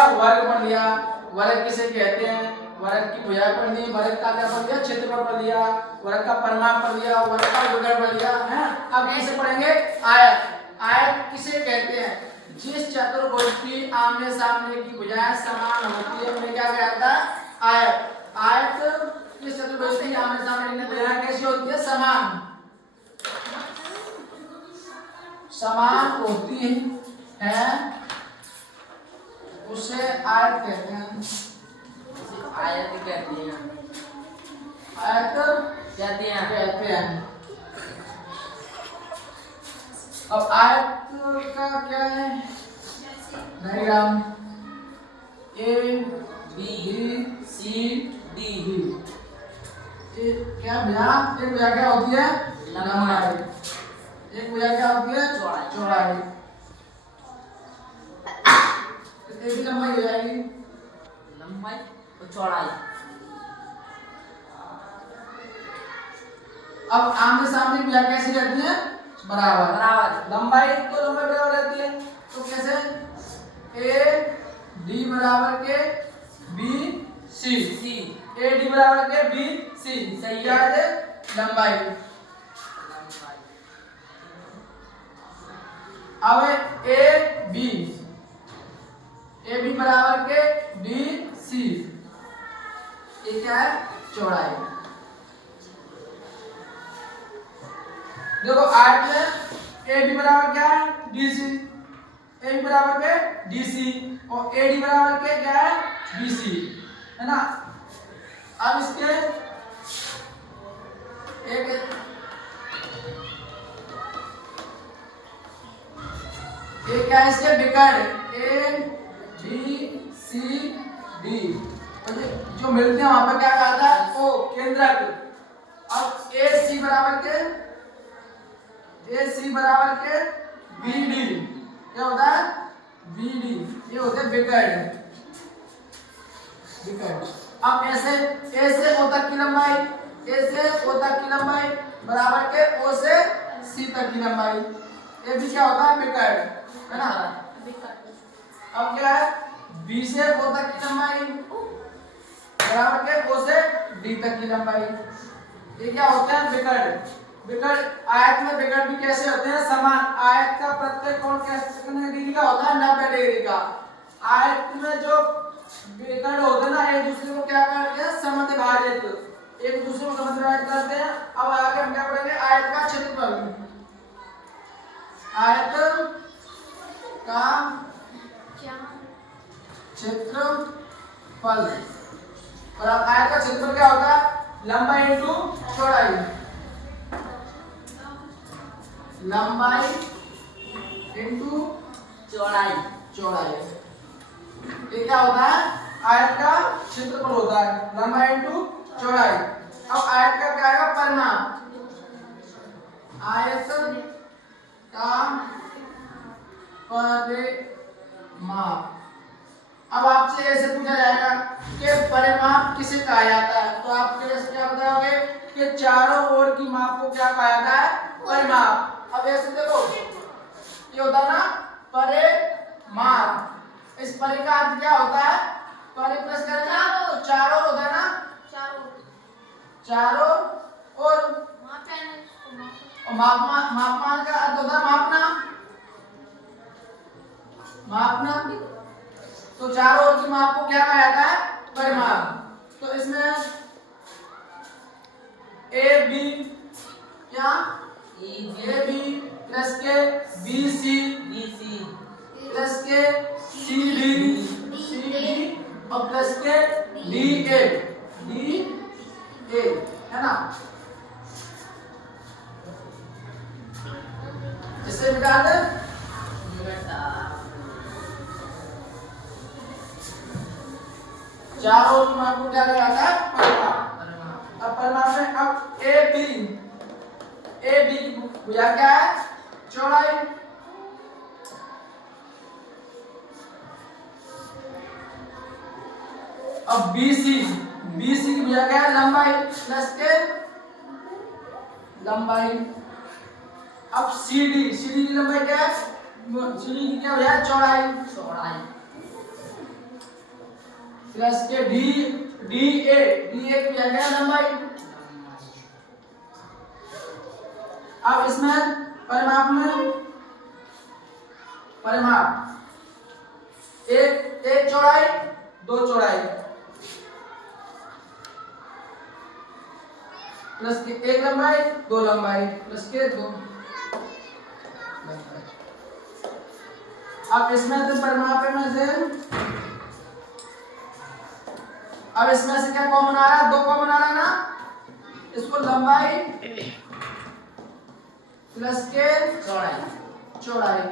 वर्ग पढ़ लिया। वर्ग किसे कहते हैं, वर्ग की भुजा पढ़ ली, वर्ग का क्या पढ़ लिया, क्षेत्रफल पढ़ लिया, वर्ग का परिमाप पढ़ लिया, वर्ग का विकर्ण पढ़ लिया है। अब किसे पढ़ेंगे, आयत। आयत किसे कहते हैं, जिस चतुर्भुज की आमने सामने की भुजाएं समान होती है उन्हें क्या कहता है, आयत। आयत किस चतुर्भुज की आमने सामने की भुजाएं कैसी होती है, समान समान होती है, उसे आयत कहते हैं। आयत कहते हैं, आयत कहते हैं। अब आयत का क्या है diagram, A B C D ये क्या भैया, एक भैया क्या होती है, लंबाई, एक भैया क्या होती है, चौड़ाई। एक ही लंबाई हो जाएगी, लंबाई और चौड़ाई। अब आमने सामने भैया कैसी रहती है, बराबर। बराबर लंबाई तो लंबाई बराबर रहती है, तो कैसे, ए डी बराबर के बी सी, ए डी बराबर के बी सी, सही क्या है, लंबाई। अब ए बी बराबर के डी सी, ये क्या है, चौड़ाई। देखो आयत में ए बी बराबर क्या है, डी सी, ए बी बराबर के डी सी और ए डी बराबर के क्या है, बी सी, है ना। अब इसके एक क्या है, इसके विकर्ण ए बी सी डी, जो मिलते हैं वहां पर क्या कहता है, ओ केंद्रक। अब ए सी बराबर के बी डी, क्या होता है, बी डी, ये होते हैं विकर्ण। अब ऐसे ए से ओ तक की लंबाई, ए से ओ तक की लंबाई बराबर के ओ से सी तक की लंबाई, ये भी क्या होता है, विकर्ण, है ना। अब क्या है, बी से ओ तक की लंबाई बराबर के ओ से डी तक की लंबाई, ये क्या होते हैं, विकर्ण। आयत में विकर्ण भी कैसे होते हैं, समान। आयत का प्रत्येक कोण कितने डिग्री का होता है, 90 डिग्री का। आयत में जो विकर्ण होते हैं ना, एक दूसरे को क्या करते हैं, समद्विभाजित, एक दूसरे को समद्विभाजित करते हैं। अब आगे हम क्या पढ़ेंगे, आयत का क्षेत्रफल। आयत का क्षेत्रफल, और अब आयत का क्षेत्रफल क्या होता है, लंबाई इंटू चौड़ाई, लंबाई इंटू चौड़ाई, ये क्या होता है, आयत का क्षेत्रफल होता है, लंबाई इंटू चौड़ाई। अब आयत का क्या आएगा, परिमाप, आयत का परिमाप। अब आपसे ऐसे पूछा जाएगा कि परिमाप किसे कहा जाता है, तो आप क्या बताओगे कि चारों ओर की माप को क्या कहा जाता है, परिमाप। अब ऐसे देखो, ये होता है ना परिमाप, इस परि का अर्थ क्या होता है, परि प्लस करना, चारों होता है ना, चारों और मापमान का अर्थ होता है मापना, तो चारों ओर की माप को क्या कहा जाता है, परिमाप। तो इसमें ए बी क्या, ए बी प्लस के बी सी प्लस के सी डी और प्लस के डी ए, है ना। इसे मिटा दे, चारों ओर की माप को क्या कहा जाता है, परिमाप। अब परिमाप में अब ए बी भुजा क्या है, चौड़ाई, अब बी सी की भुजा क्या है, लंबाई प्लस के लंबाई। अब सी डी की लंबाई क्या है, सी डी की क्या भुजा है, चौड़ाई। प्लस के डी ए किया गया लंबाई। अब इसमें परिमाप एक चौड़ाई दो चौड़ाई प्लस के एक लंबाई दो लंबाई प्लस के दो लंबाई। अब इसमें से परिमाप में से अब इसमें से क्या कॉमन आ रहा है, दो कॉमन आ रहा है ना, इसको लंबाई प्लस के चौड़ाई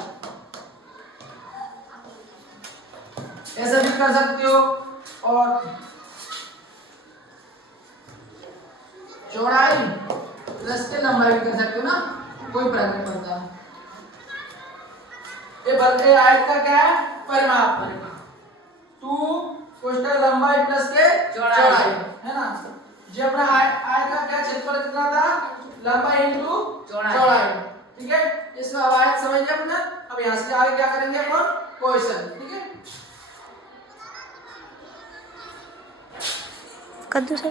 ऐसा भी कर सकते हो, और चौड़ाई प्लस के लंबाई भी कर सकते हो ना, कोई फर्क नहीं पड़ता। ये आयत का क्या है, परिमाप। 2 कोष्ठक लंबाई प्लस के चौड़ाई है ना। जो अपना आयत का क्या क्षेत्रफल कितना था, लंबाई इंटू चौड़ाई। ठीक है, इसमें अब आयत समझ लिया अपने। अब यहाँ से आगे क्या करेंगे अपन, क्वेश्चन। ठीक है, कद्दू सर